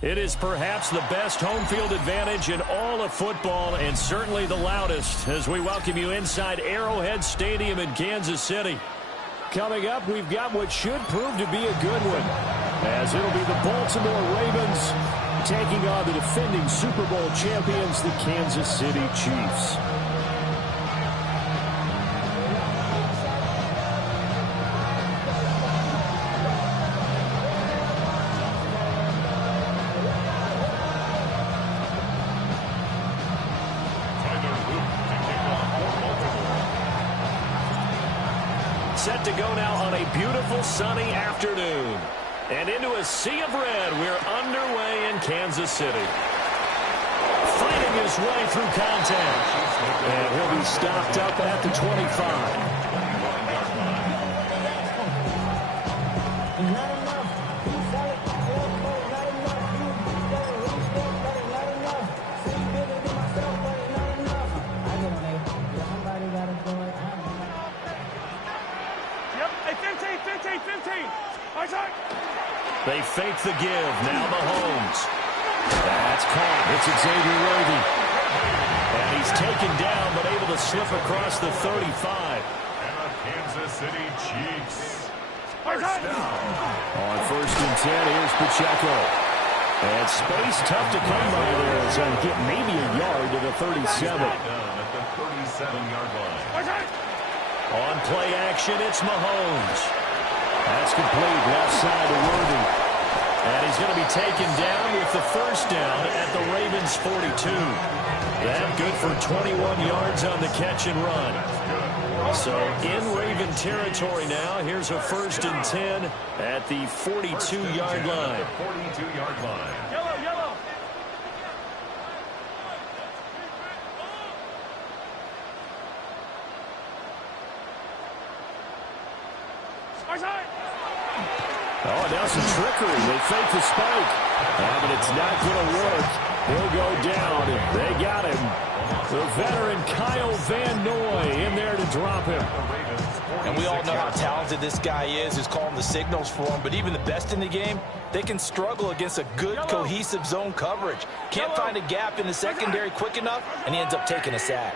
It is perhaps the best home field advantage in all of football and certainly the loudest as we welcome you inside Arrowhead Stadium in Kansas City. Coming up, we've got what should prove to be a good one, as it'll be the Baltimore Ravens taking on the defending Super Bowl champions, the Kansas City Chiefs. Set to go now on a beautiful sunny afternoon. And into a sea of red, we're underway in Kansas City. Fighting his way through contact. And he'll be stopped up at the 25. They fake the give. Now Mahomes. That's caught. It's Xavier Worthy. And he's taken down, but able to slip across the 35. And the Kansas City Chiefs. First down. On 1st and 10, here's Pacheco. And space tough to come by there. So get maybe a yard to the 37. At the 37-yard line. On play action, it's Mahomes. That's complete, left side to Worthy. And he's going to be taken down with the first down at the Ravens' 42. That good for 21 yards on the catch and run. So in Raven territory now, here's a 1st and 10 at the 42-yard line. 42-yard line. Yellow. Oh, now some trickery. They fake the spike. But it's not going to work. He'll go down. They got him. The veteran Kyle Van Noy in there to drop him. And we all know how talented this guy is, who's calling the signals for him. But even the best in the game, they can struggle against a good, cohesive zone coverage. Can't find a gap in the secondary quick enough, and he ends up taking a sack.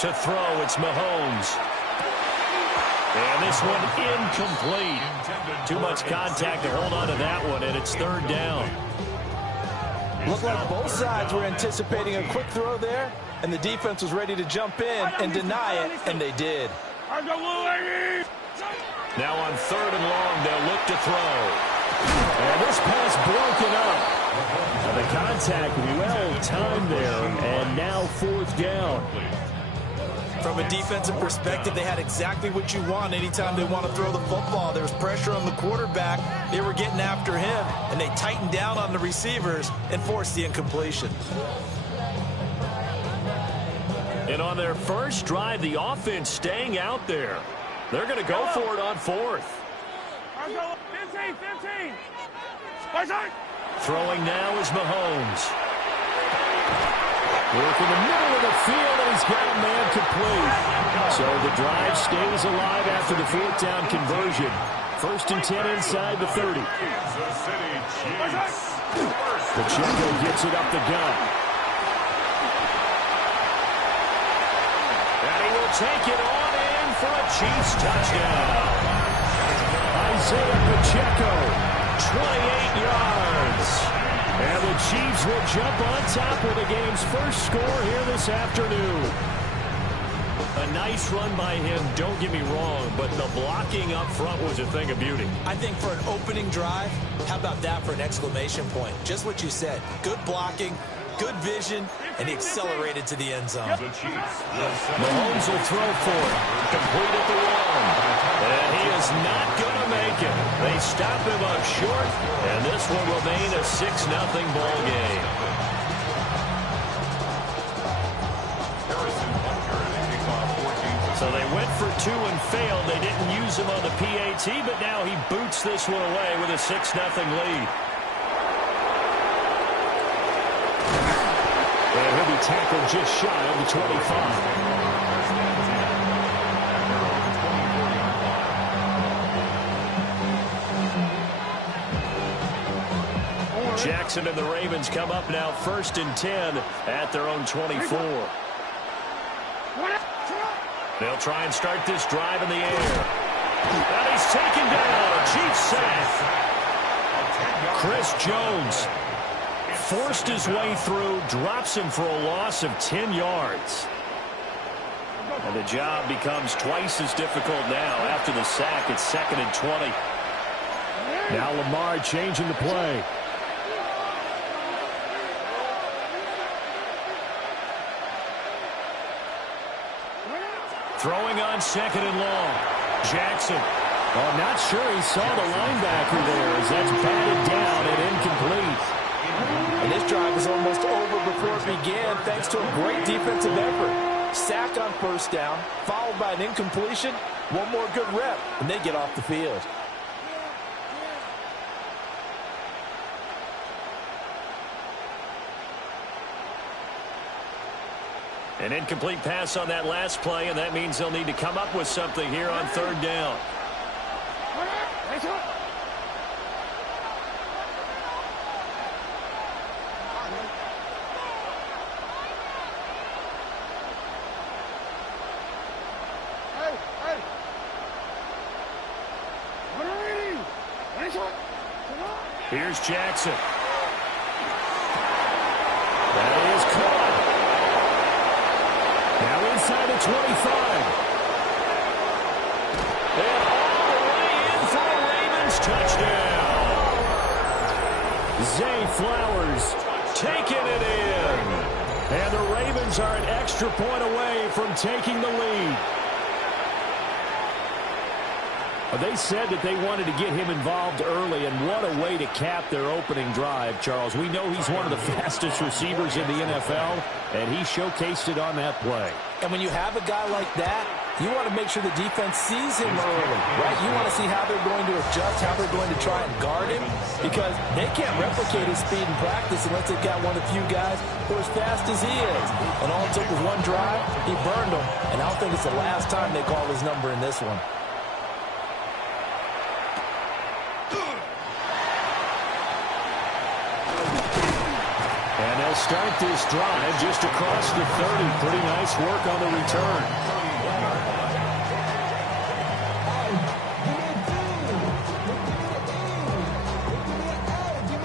To throw, it's Mahomes. And this one incomplete. Too much contact to hold on to that one, and it's 3rd down. Looked like both sides were anticipating a quick throw there, and the defense was ready to jump in and deny it, and they did. Now on 3rd and long, they'll look to throw. And this pass broken up. And the contact well timed there, and now 4th down. From a defensive perspective, they had exactly what you want anytime they want to throw the football. There was pressure on the quarterback. They were getting after him, and they tightened down on the receivers and forced the incompletion. And on their first drive, the offense staying out there. They're going to go for it on 4th. 15. Throwing now is Mahomes. Work in the middle of the field, and he's got a man complete. So the drive stays alive after the 4th down conversion. 1st and 10 inside the 30. Kansas City Chiefs. Pacheco gets it up the gut. And he will take it on in for a Chiefs touchdown. Isaiah Pacheco, 28 yards. And the Chiefs will jump on top with the game's first score here this afternoon. A nice run by him, don't get me wrong, but the blocking up front was a thing of beauty. I think for an opening drive, how about that for an exclamation point? Just what you said. Good blocking, good vision, and he accelerated to the end zone. Mahomes will throw for it. Complete at the 1. And he is not going to make it. They stop him up short, and this will remain a 6-0 ball game. So they went for 2 and failed. They didn't use him on the PAT, but now he boots this one away with a 6-0 lead. And he'll be tackled just shy of the 25. Jackson and the Ravens come up now 1st and 10 at their own 24. They'll try and start this drive in the air. And he's taken down. A Chiefs sack. Chris Jones forced his way through, drops him for a loss of 10 yards. And the job becomes twice as difficult now after the sack. It's 2nd and 20. Now Lamar changing the play. Throwing on 2nd and long. Jackson. Oh, not sure he saw the linebacker there as that's batted down and incomplete. And this drive is almost over before it began thanks to a great defensive effort. Sack on 1st down, followed by an incompletion. One more good rep, and they get off the field. An incomplete pass on that last play, and that means they'll need to come up with something here on 3rd down. Here's Jackson. That is caught. Now inside the 25. And all the way in for a Ravens touchdown. Zay Flowers taking it in. And the Ravens are an extra point away from taking the lead. They said that they wanted to get him involved early, and what a way to cap their opening drive, Charles. We know he's one of the fastest receivers in the NFL, and he showcased it on that play. And when you have a guy like that, you want to make sure the defense sees him early, right? You want to see how they're going to adjust, how they're going to try and guard him, because they can't replicate his speed in practice unless they've got one of the few guys who are as fast as he is. And all it took was one drive, he burned them, and I don't think it's the last time they call his number in this one. And they'll start this drive just across the 30. Pretty nice work on the return.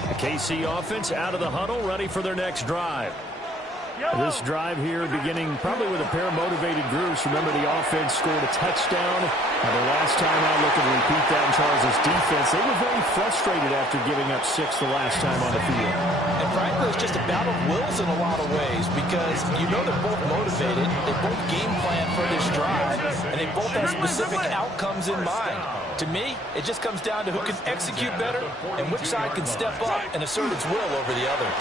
The KC offense out of the huddle, ready for their next drive. This drive here beginning probably with a pair of motivated groups. Remember, the offense scored a touchdown. Now, the last time I look and repeat that in Charles' defense, they were very frustrated after giving up 6 the last time on the field. And frankly, it's just a battle of wills in a lot of ways because you know they're both motivated. They both game plan for this drive, and they both have specific outcomes in mind. To me, it just comes down to who can execute better and which side can step up and assert its will over the other.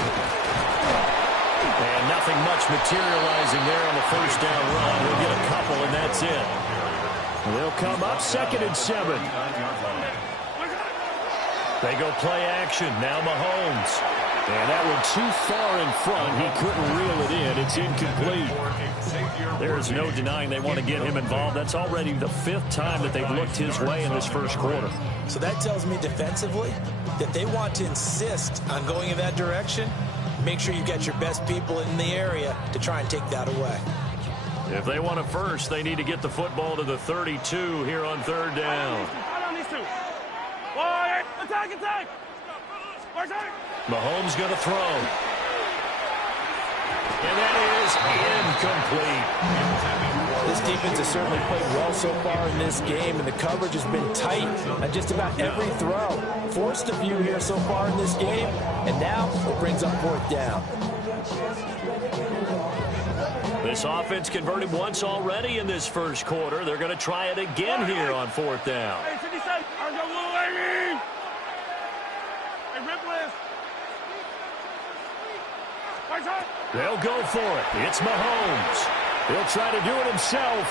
And nothing much materializing there on the 1st down run. We'll get a couple, and that's it. They'll come up 2nd and 7. They go play action. Now Mahomes. And that one too far in front. He couldn't reel it in. It's incomplete. There is no denying they want to get him involved. That's already the 5th time that they've looked his way in this 1st quarter. So that tells me defensively that they want to insist on going in that direction. Make sure you've got your best people in the area to try and take that away. If they want it first, they need to get the football to the 32 here on 3rd down. Mahomes going to throw. And that is incomplete. This defense has certainly played well so far in this game, and the coverage has been tight on just about every throw. Forced a few here so far in this game, and now it brings up 4th down. This offense converted once already in this 1st quarter. They're going to try it again here on 4th down. They'll go for it. It's Mahomes. He'll try to do it himself.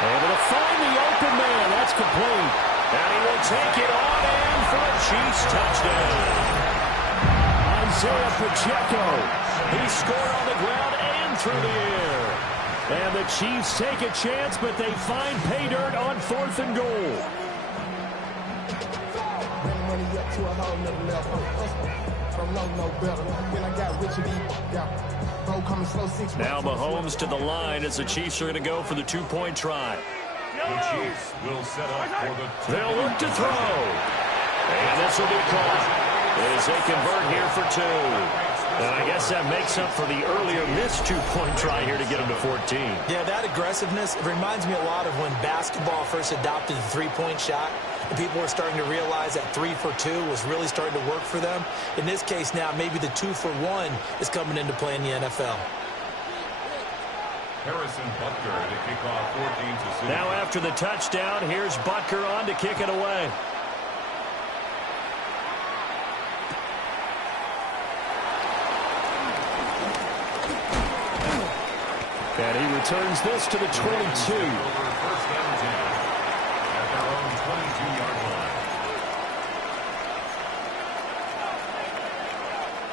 Able to find the open man. That's complete. And he will take it on in for a Chiefs touchdown. Isaiah Pacheco. He scored on the ground and through the air. And the Chiefs take a chance, but they find pay dirt on 4th and goal. to a whole nother level. Don't know no better. When I got Richard E. Bro coming slow 6. Now Mahomes to the line as the Chiefs are going to go for the two-point try. The Chiefs will set up for the They'll look to throw. And this will be caught as they convert here for two. And I guess that makes up for the earlier missed two-point try here to get them to 14. Yeah, that aggressiveness, it reminds me a lot of when basketball first adopted the three-point shot. And people were starting to realize that 3 for 2 was really starting to work for them. In this case now, maybe the 2 for 1 is coming into play in the NFL. Harrison Butker to kick off 14-6. Now after the touchdown, here's Butker on to kick it away. And he returns this to the 22. First down 10 at their own 22-yard line.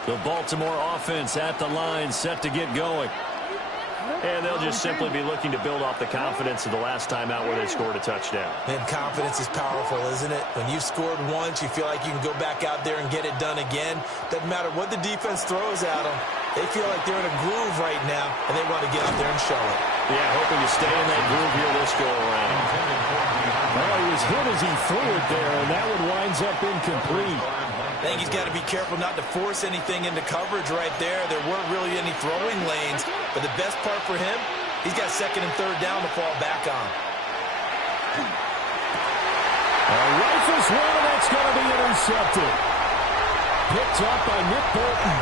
The Baltimore offense at the line, set to get going. And they'll just simply be looking to build off the confidence of the last time out where they scored a touchdown. And confidence is powerful, isn't it? When you've scored once, you feel like you can go back out there and get it done again. Doesn't matter what the defense throws at them. They feel like they're in a groove right now, and they want to get out there and show it. Yeah, hoping to stay in that groove here this go-around. Well, he was hit as he threw it there, and that one winds up incomplete. I think he's got to be careful not to force anything into coverage right there. There weren't really any throwing lanes, but the best part for him, he's got second and third down to fall back on. Rifles one, and that's going to be intercepted. Picked up by Nick Bolton.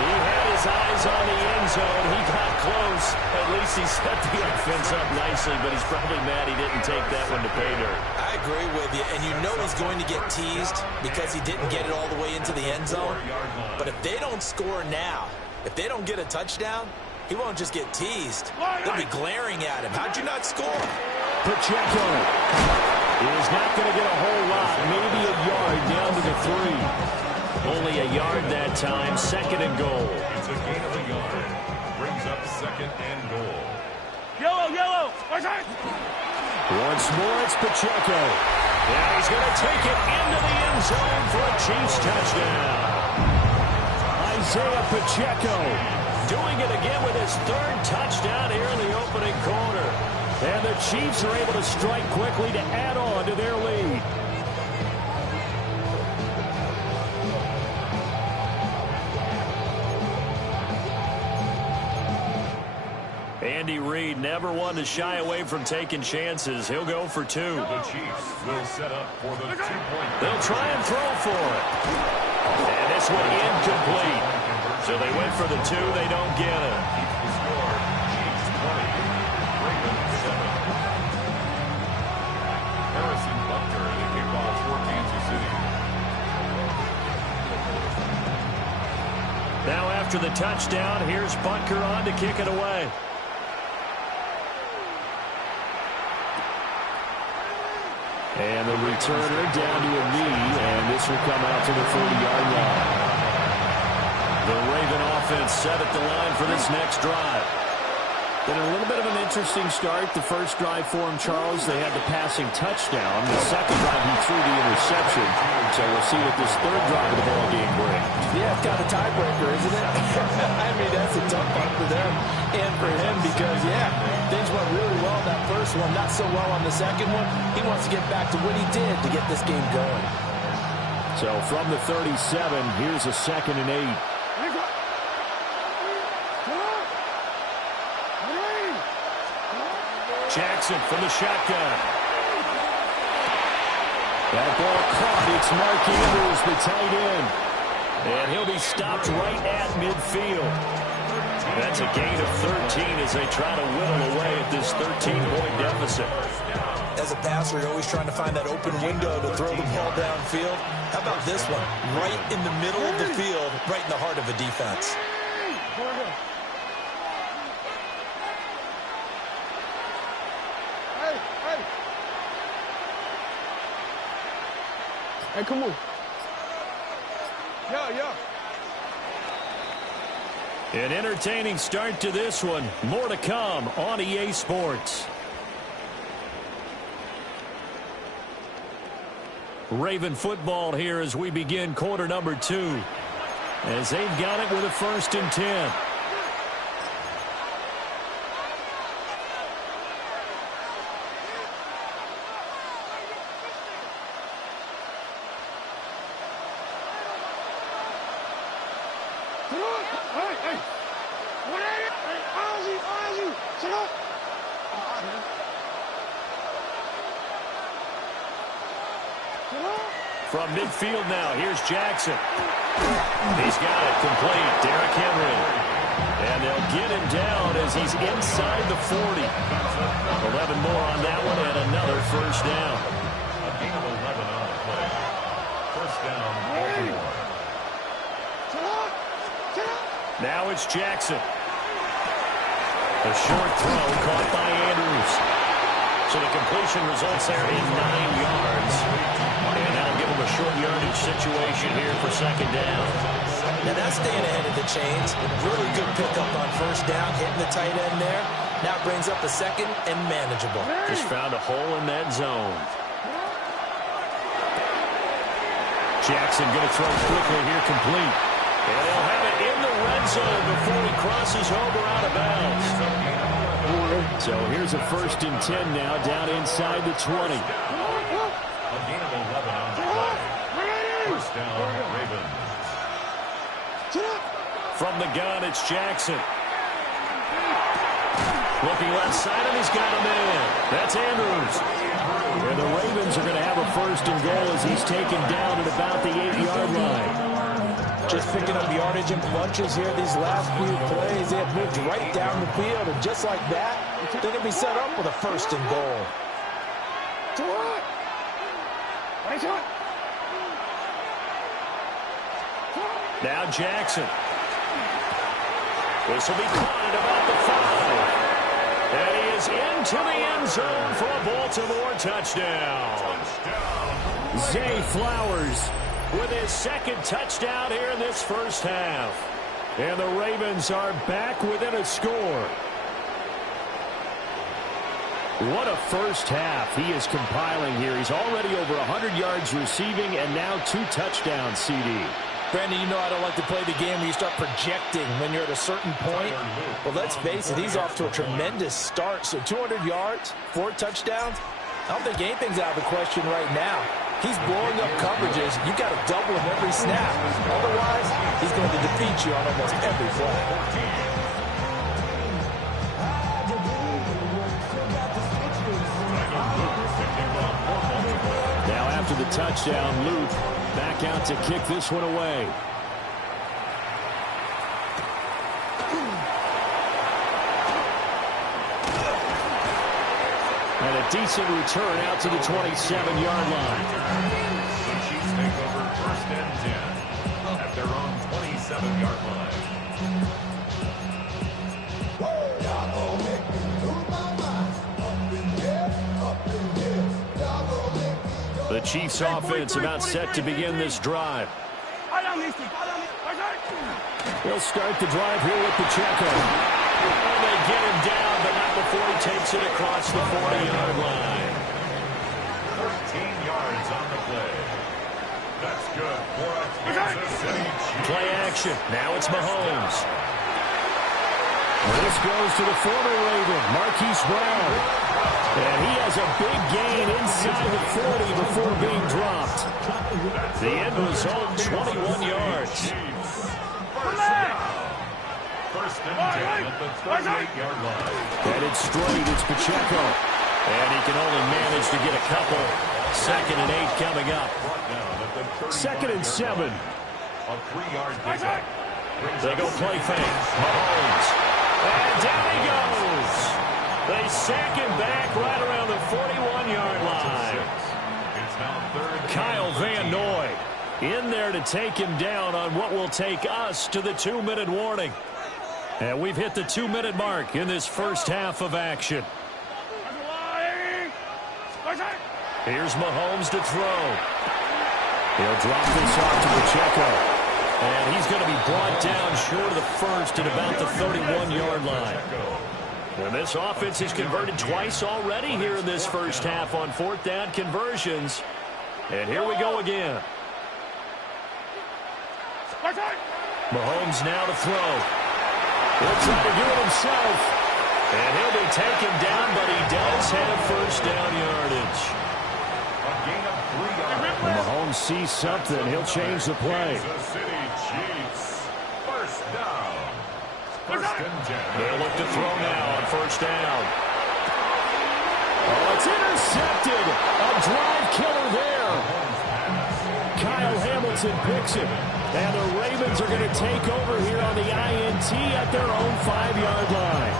He had his eyes on the end zone. He got close. At least he set the offense up nicely, but he's probably mad he didn't take that one to pay dirt. I agree with you, and you know he's going to get teased because he didn't get it all the way into the end zone. But if they don't score now, if they don't get a touchdown, he won't just get teased. They'll be glaring at him. How'd you not score? Pacheco is not going to get a whole lot, maybe a yard down to the 3. Only a yard that time, second and goal. It's a gain of a yard. Brings up second and goal. Yellow. Once more, it's Pacheco. Now he's going to take it into the end zone for a Chiefs touchdown. Isaiah Pacheco Doing it again with his third touchdown here in the opening quarter. And the Chiefs are able to strike quickly to add on to their lead. Andy Reid never one to shy away from taking chances. He'll go for 2. The Chiefs will set up for the 2-point. They'll try and throw for it. And this one incomplete. So they went for the 2. They don't get it. Keeps the score. Chiefs 20. Ravens 7. Harrison Butker to kick off for Kansas City. Now after the touchdown, here's Butker on to kick it away. And the returner down to a knee, and this will come out to the 40-yard line. The Raven offense set at the line for this next drive. Been a little bit of an interesting start. The first drive for him, Charles, they had the passing touchdown. The second drive, he threw the interception. So we'll see what this third drive of the ball game brings. Yeah, it's kind of a tiebreaker, isn't it? I mean, that's a tough one for them and for him because, yeah, things went really well that first one, not so well on the second one. He wants to get back to what he did to get this game going. So from the 37, here's a 2nd and 8. Jackson from the shotgun. That ball caught. It's Mark Andrews, the tight end. And he'll be stopped right at midfield. That's a gain of 13 as they try to whittle away at this 13-point deficit. As a passer, you're always trying to find that open window to throw the ball downfield. How about this one? Right in the middle of the field, right in the heart of a defense. Hey, come on. Yeah. An entertaining start to this one. More to come on EA Sports. Raven football here as we begin quarter number 2. As they've got it with a 1st and 10. From midfield now, here's Jackson. He's got it complete. Derrick Henry. And they'll get him down as he's inside the 40. 11 more on that one and another 1st down. A gain of 11 on the play. 1st down, Baltimore. Now it's Jackson. A short throw caught by Andrews. So the completion results there in 9 yards. And that'll give him a short yardage situation here for 2nd down. Now that's staying ahead of the chains. Really good pickup on 1st down, hitting the tight end there. Now it brings up a 2nd and manageable. Just found a hole in that zone. Jackson going to throw quickly here, complete. And they'll have it in the red zone before he crosses over out of bounds. So here's a 1st and 10 now, down inside the 20. A gain of 11 on the play. 1st down, Ravens. From the gun, it's Jackson. Looking left side, and he's got him in. That's Andrews. And the Ravens are going to have a 1st and goal as he's taken down at about the 8-yard line. Just picking up yardage in bunches here these last few plays. They have moved right down the field, and just like that, they're going to be set up with a 1st and goal. Now Jackson. This will be caught at about the 5. And he is into the end zone for a Baltimore touchdown. Zay Flowers with his 2nd touchdown here in this 1st half. And the Ravens are back within a score. What a 1st half he is compiling here. He's already over 100 yards receiving and now 2 touchdowns, CD. Brandon, you know I don't like to play the game where you start projecting when you're at a certain point. But let's face it, he's off to a tremendous start. So 200 yards, 4 touchdowns. I don't think anything's out of the question right now. He's blowing up coverages. You got to double him every snap. Otherwise, he's going to defeat you on almost every play. Now after the touchdown, Luke back out to kick this one away. And a decent return out to the 27-yard line. The Chiefs take over 1st and 10 at their own 27-yard line. The Chiefs offense about set to begin this drive. They'll start the drive here with Pacheco. And they get him down, but not before he takes it across the 40-yard line. 13 yards on the play. That's good for a Kansas City Chiefs. Play action. Now it's Mahomes. This goes to the former Raven, Marquise Brown. And he has a big gain inside the 40 before being dropped. The end result, 21 yards. 1st and 10 at the 38-yard line. Headed straight, it's Pacheco. And he can only manage to get a couple. 2nd and 8 coming up. 2nd and 7. A 3-yard pickup. They go play fake. Mahomes. And down he goes. They sack him back right around the 41-yard line. It's now 3rd. Kyle Van Noy in there to take him down on what will take us to the 2-minute warning. And we've hit the 2-minute mark in this 1st half of action. Here's Mahomes to throw. He'll drop this off to Pacheco. And he's going to be brought down short of the 1st at about the 31-yard line. And this offense has converted twice already here in this 1st half on 4th down conversions. And here we go again. Mahomes now to throw. He'll try to do it himself. And he'll be taken down, but he does have first down yardage. A gain of 3 yards. When Mahomes sees something, he'll change the play. Kansas City Chiefs. First down. First and 10. They'll look to throw now on first down. Oh, it's intercepted. A drive killer there. Kyle Hamilton picks it. And the Ravens are going to take over here on the INT at their own 5-yard line.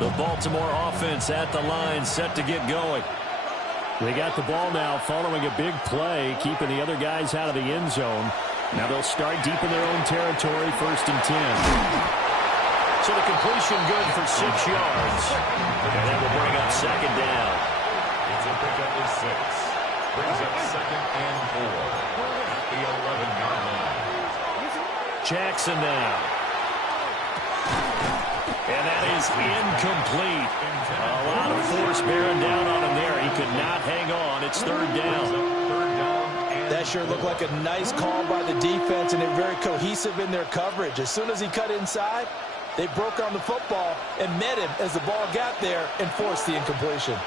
The Baltimore offense at the line, set to get going. They got the ball now following a big play, keeping the other guys out of the end zone. Now they'll start deep in their own territory, first and 10. So the completion good for 6 yards. And that will bring up second down. It's a pickup of 6. Brings up second and 4 at the 11-yard line. Jackson now. And that is incomplete. A lot of force bearing down on him there. He could not hang on. It's third down. That sure looked like a nice call by the defense, and they're very cohesive in their coverage. As soon as he cut inside, they broke on the football and met him as the ball got there and forced the incompletion.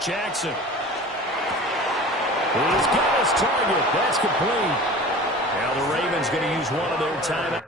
Jackson. He's got his target. That's complete. Now the Ravens going to use one of their timeouts.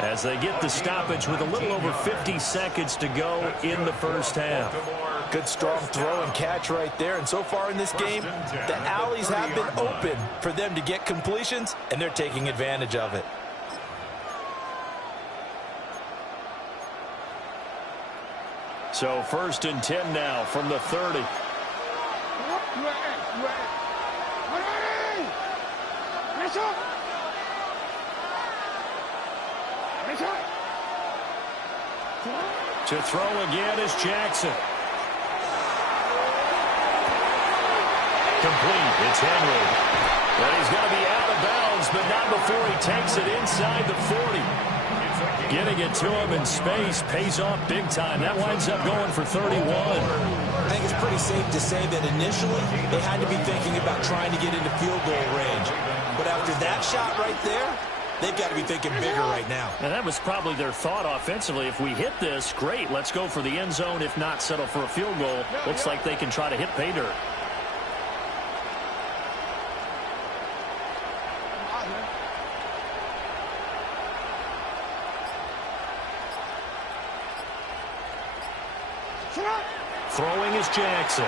As they get the stoppage with a little over 50 seconds to go in the first half. Good strong throw and catch right there. And so far in this game, the alleys have been open for them to get completions, and they're taking advantage of it. So first and 10 now from the 30. To throw again is Jackson. Complete. It's Henry. But he's going to be out of bounds, but not before he takes it inside the 40. Getting it to him in space pays off big time. That winds up going for 31. I think it's pretty safe to say that initially they had to be thinking about trying to get into field goal range. But after that shot right there, they've got to be thinking bigger right now. And that was probably their thought offensively. If we hit this, great. Let's go for the end zone. If not, settle for a field goal. Looks like they can try to hit pay dirt. Throwing is Jackson.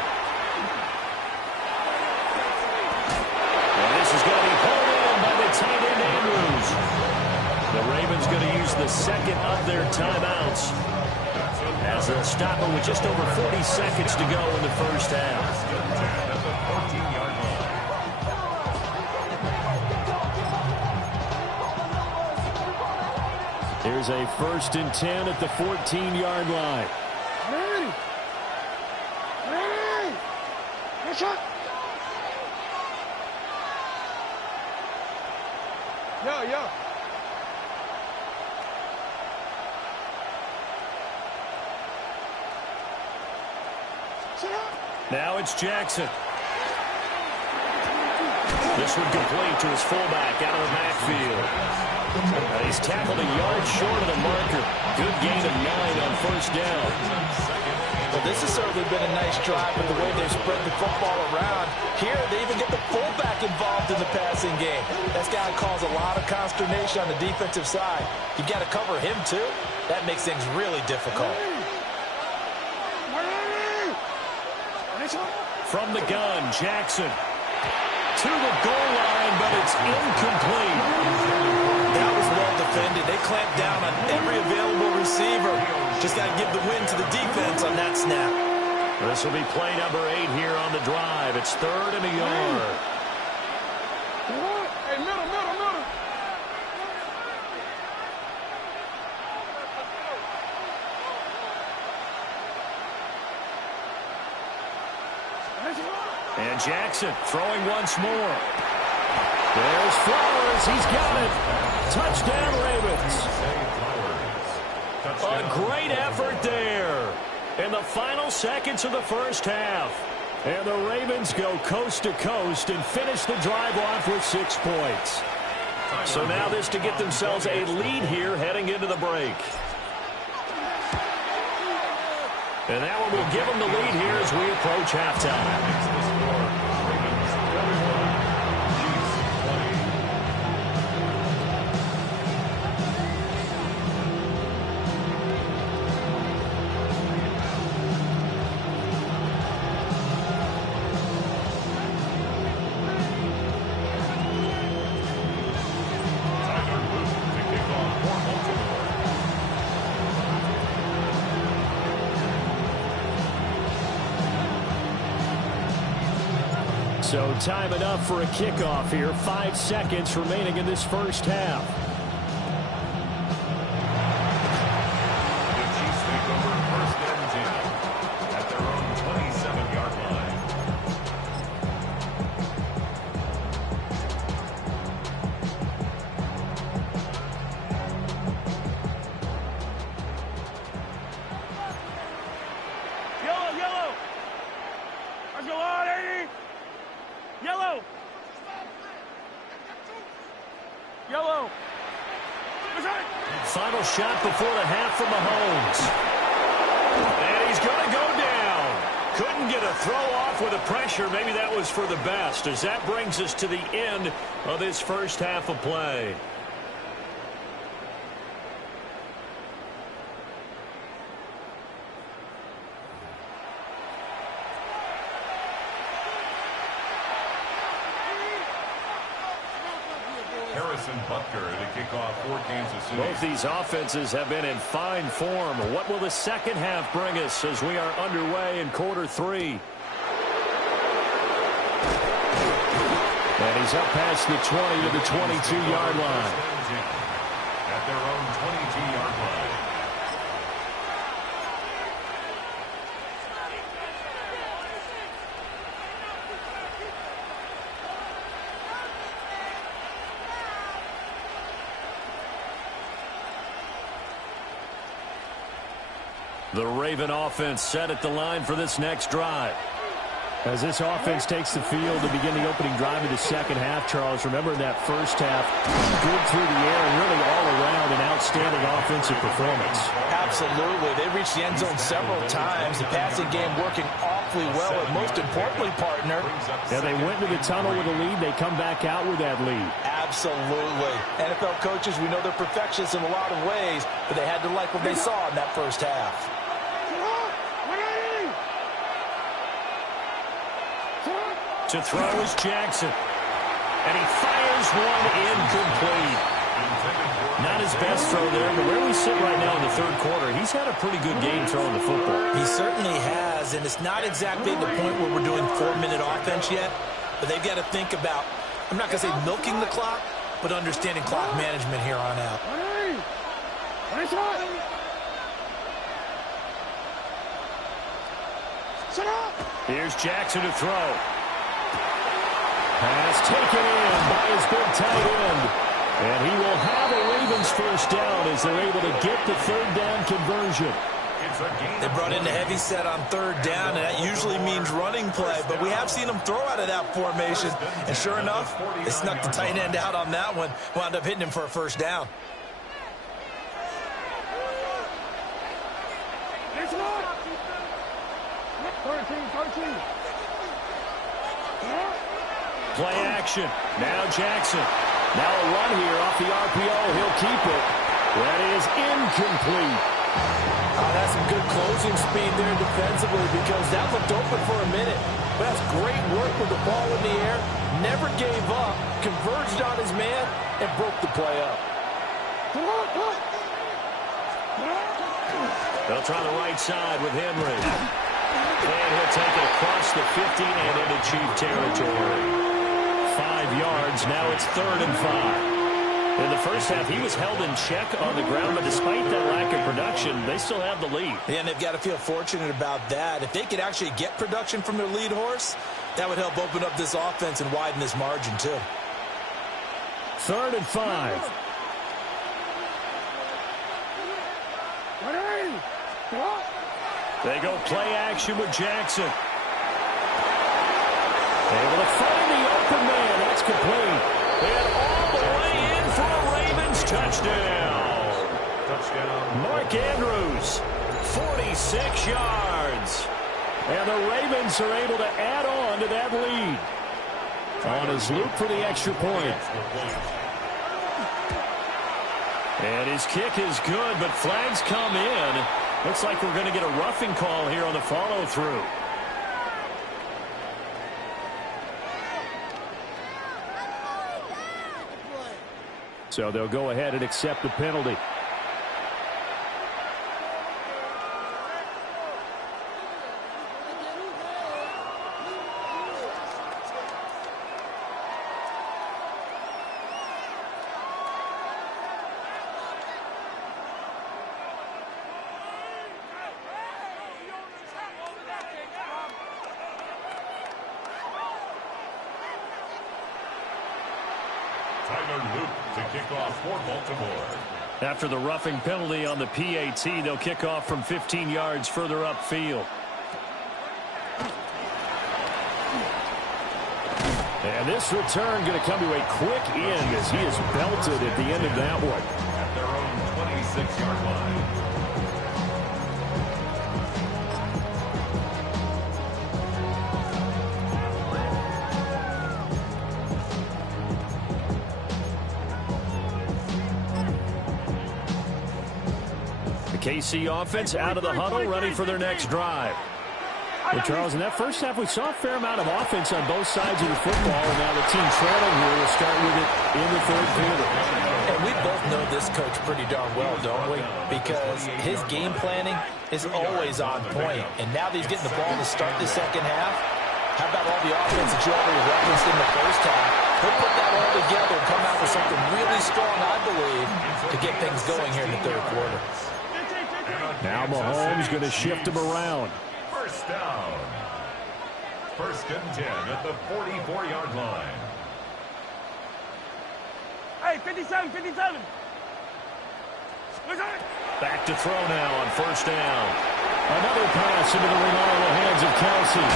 And this is going to be pulled in by the tight end Andrews. The Ravens going to use the second of their timeouts as they'll stop it with just over 40 seconds to go in the first half. Here's a first and 10 at the 14-yard line. Yo. Now it's Jackson. This one complete to his fullback out of the backfield. He's tackled a yard short of the marker. Good gain of 9 on first down. Well, this has certainly been a nice drive with the way they've spread the football around. Here, they even get the fullback involved in the passing game. That's got to cause a lot of consternation on the defensive side. You've got to cover him, too. That makes things really difficult. From the gun, Jackson to the goal line, but it's incomplete. That was well defended. They clamped down on every available receiver. Just got to give the win to the defense on that snap. This will be play number 8 here on the drive. It's 3rd and a yard. Hey, middle. And Jackson throwing once more. There's Flowers. He's got it. Touchdown, Ravens. A great effort there in the final seconds of the first half. And the Ravens go coast to coast and finish the drive off with 6 points. So now this to get themselves a lead here heading into the break. And that one will give them the lead here as we approach halftime. So time enough for a kickoff here. 5 seconds remaining in this first half. The Chiefs take over 1st and 10 at their own 27-yard line. Yellow. Let's go on, 80. Yellow. Final shot before the half from Mahomes. And he's going to go down. Couldn't get a throw off with the pressure. Maybe that was for the best, as that brings us to the end of this first half of play. Harrison Butker to kick off for Kansas City. Both these offenses have been in fine form. What will the second half bring us as we are underway in quarter 3? And he's up past the 20 to the 22-yard line. At their own 22-yard line. The Raven offense set at the line for this next drive. As this offense takes the field to begin the opening drive of the second half, Charles, remember in that first half, good through the air and really all around an outstanding offensive performance. Absolutely. They reached the end zone several times. The passing game working awfully well, and most importantly, partner. Yeah, they went to the tunnel with a lead. They come back out with that lead. Absolutely. NFL coaches, we know they're perfectionists in a lot of ways, but they had to like what they saw in that first half. To throw is Jackson. And he fires one incomplete. Not his best throw there, but where we sit right now in the third quarter, he's had a pretty good game throwing the football. He certainly has, and it's not exactly the point where we're doing 4-minute offense yet, but they've got to think about, I'm not going to say milking the clock, but understanding clock management here on out. Here's Jackson to throw. Pass taken in by his big tight end. And he will have a Ravens first down as they're able to get the third down conversion. They brought in the heavy set on third down, and that usually means running play, but we have seen them throw out of that formation. And sure enough, they snuck the tight end out on that one, wound up hitting him for a first down. Play action. Now Jackson. Now a run here off the RPO. He'll keep it. That is incomplete. Oh, that's some good closing speed there defensively, because that looked open for a minute. But that's great work with the ball in the air. Never gave up. Converged on his man and broke the play up. They'll try the right side with Henry. And he'll take it across the 50 and into Chief territory. 5 yards. Now it's 3rd and 5. In the first half, he was held in check on the ground, but despite that lack of production, they still have the lead. Yeah, and they've got to feel fortunate about that. If they could actually get production from their lead horse, that would help open up this offense and widen this margin, too. 3rd and 5. They go play action with Jackson. Able to find the open man. That's complete. And all the way in for a Ravens touchdown. Touchdown. Mark Andrews, 46 yards. And the Ravens are able to add on to that lead. On his loop for the extra point. And his kick is good, but flags come in. Looks like we're going to get a roughing call here on the follow-through. So they'll go ahead and accept the penalty. To kick off for Baltimore. After the roughing penalty on the PAT, they'll kick off from 15 yards further upfield. And this return going to come to a quick end as he is belted at the end of that one. At their own 26-yard line. KC offense out of the huddle, ready for their next drive. Well, Charles, in that first half, we saw a fair amount of offense on both sides of the football, and now the team trailing here will start with it in the 3rd quarter. And we both know this coach pretty darn well, don't we? Because his game planning is always on point. And now that he's getting the ball to start the second half, how about all the offense that you already referenced in the first half? He'll put that all together and come out with something really strong, I believe, to get things going here in the 3rd quarter. Now Mahomes going to shift him around. First down. 1st and 10 at the 44-yard line. Hey, 57, 57. Back to throw now on 1st down. Another pass into the reliable hands of Kelsey.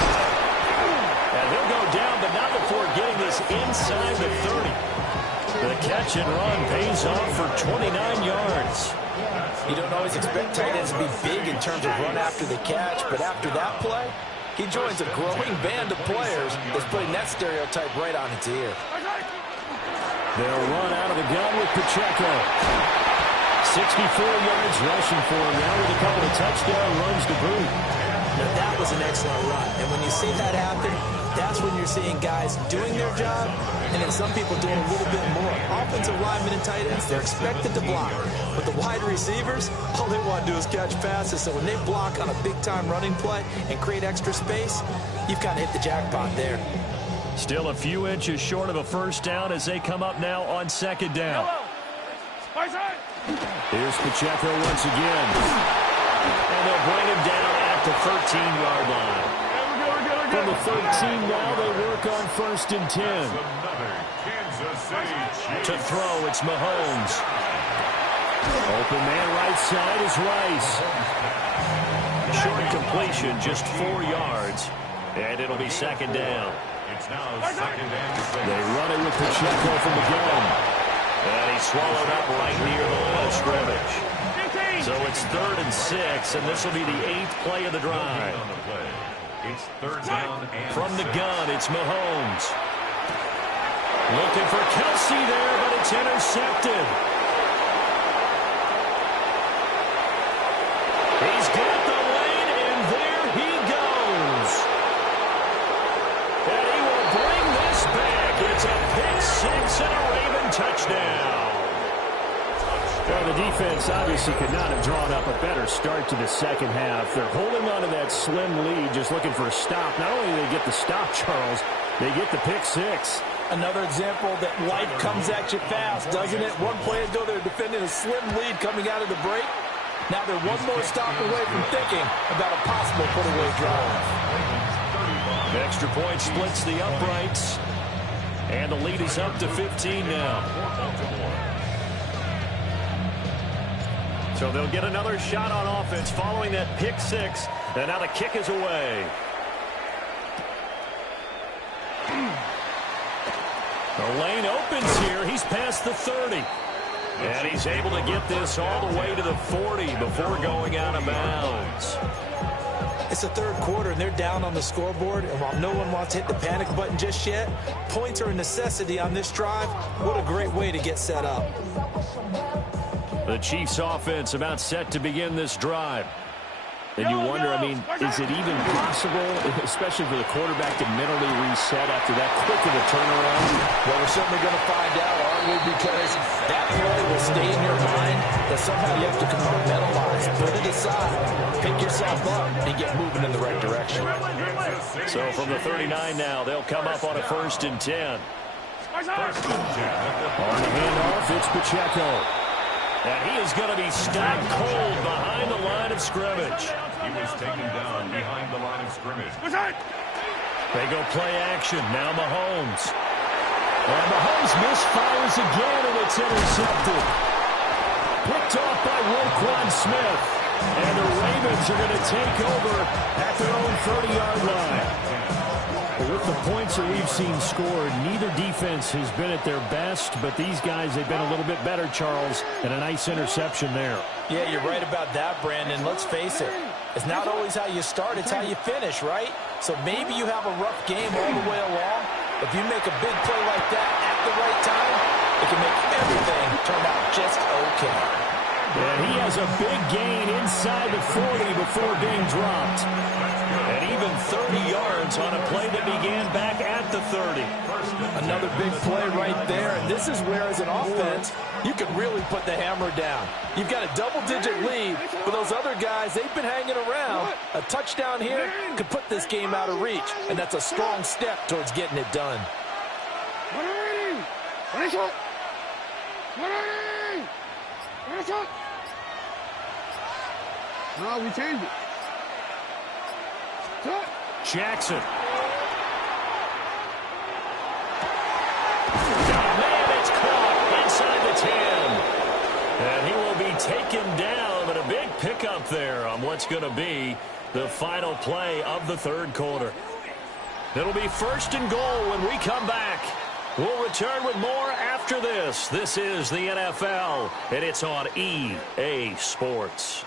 And he'll go down, but not before getting this inside the 30. The catch and run pays off for 29 yards. You don't always expect tight ends to be big in terms of run after the catch, but after that play, he joins a growing band of players that's putting that stereotype right on its ear. They'll run out of the gun with Pacheco. 64 yards rushing for him now with a couple of touchdown runs to boot. Now that was an excellent run, and when you see that happen, that's when you're seeing guys doing their job, and then some people doing a little bit more. Offensive linemen and tight ends, they're expected to block. But the wide receivers, all they want to do is catch passes. So when they block on a big-time running play and create extra space, you've kind of hit the jackpot there. Still a few inches short of a 1st down as they come up now on 2nd down. Here's Pacheco once again. And they'll bring him down at the 13-yard line. From the 13 now, they work on 1st and 10. To throw, it's Mahomes. Open man right side is Rice. Short completion, just 4 yards. And it'll be 2nd down. It's now 2nd and 6. They run it with Pacheco from the gun. And he's swallowed up right near the line of scrimmage. So it's 3rd and 6, and this will be the 8th play of the drive. It's 3rd down and from the gun, it's Mahomes. Looking for Kelsey there, but it's intercepted. He's got the lane, and there he goes. And he will bring this back. It's a pick 6 and a Raven touchdown. The Yes, he could not have drawn up a better start to the second half. They're holding on to that slim lead, just looking for a stop. Not only do they get the stop, Charles, they get the pick six. Another example that life comes at you fast, doesn't it? One play ago, they're defending a slim lead coming out of the break. Now they're one more stop away from thinking about a possible put-away drive. The extra point splits the uprights, and the lead is up to 15 now. So they'll get another shot on offense following that pick six, and now the kick is away. The lane opens here. He's past the 30. And he's able to get this all the way to the 40 before going out of bounds. It's the third quarter, and they're down on the scoreboard. And while no one wants to hit the panic button just yet, points are a necessity on this drive. What a great way to get set up. The Chiefs offense about set to begin this drive. And you wonder, I mean, is it even possible, especially for the quarterback, to mentally reset after that quick of a turnaround? Well, we're certainly going to find out, aren't we? Because that play will stay in your mind that somehow you have to compartmentalize, put it aside, pick yourself up, and get moving in the right direction. So from the 39 now, they'll come up on a 1st and 10. On the handoff, it's Pacheco. And he is going to be stopped cold behind the line of scrimmage. He was taken down behind the line of scrimmage. They go play action. Now Mahomes. And Mahomes misfires again, and it's intercepted. Picked off by Roquan Smith. And the Ravens are going to take over at their own 30-yard line. With the points that we've seen scored, neither defense has been at their best, but these guys, they've been a little bit better, Charles, and a nice interception there. Yeah, you're right about that, Brandon. Let's face it. It's not always how you start, it's how you finish, right? So maybe you have a rough game all the way along. If you make a big play like that at the right time, it can make everything turn out just okay. And he has a big gain inside the 40 before being dropped. And even 30 yards on a play that began back at the 30. Another big play right there. And this is where, as an offense, you can really put the hammer down. You've got a double-digit lead, but those other guys, they've been hanging around. A touchdown here could put this game out of reach, and that's a strong step towards getting it done. No, we changed it. Jackson. Man, it's caught inside the 10. And he will be taken down, but a big pickup there on what's going to be the final play of the third quarter. It'll be 1st and goal when we come back. We'll return with more after this. This is the NFL, and it's on EA Sports.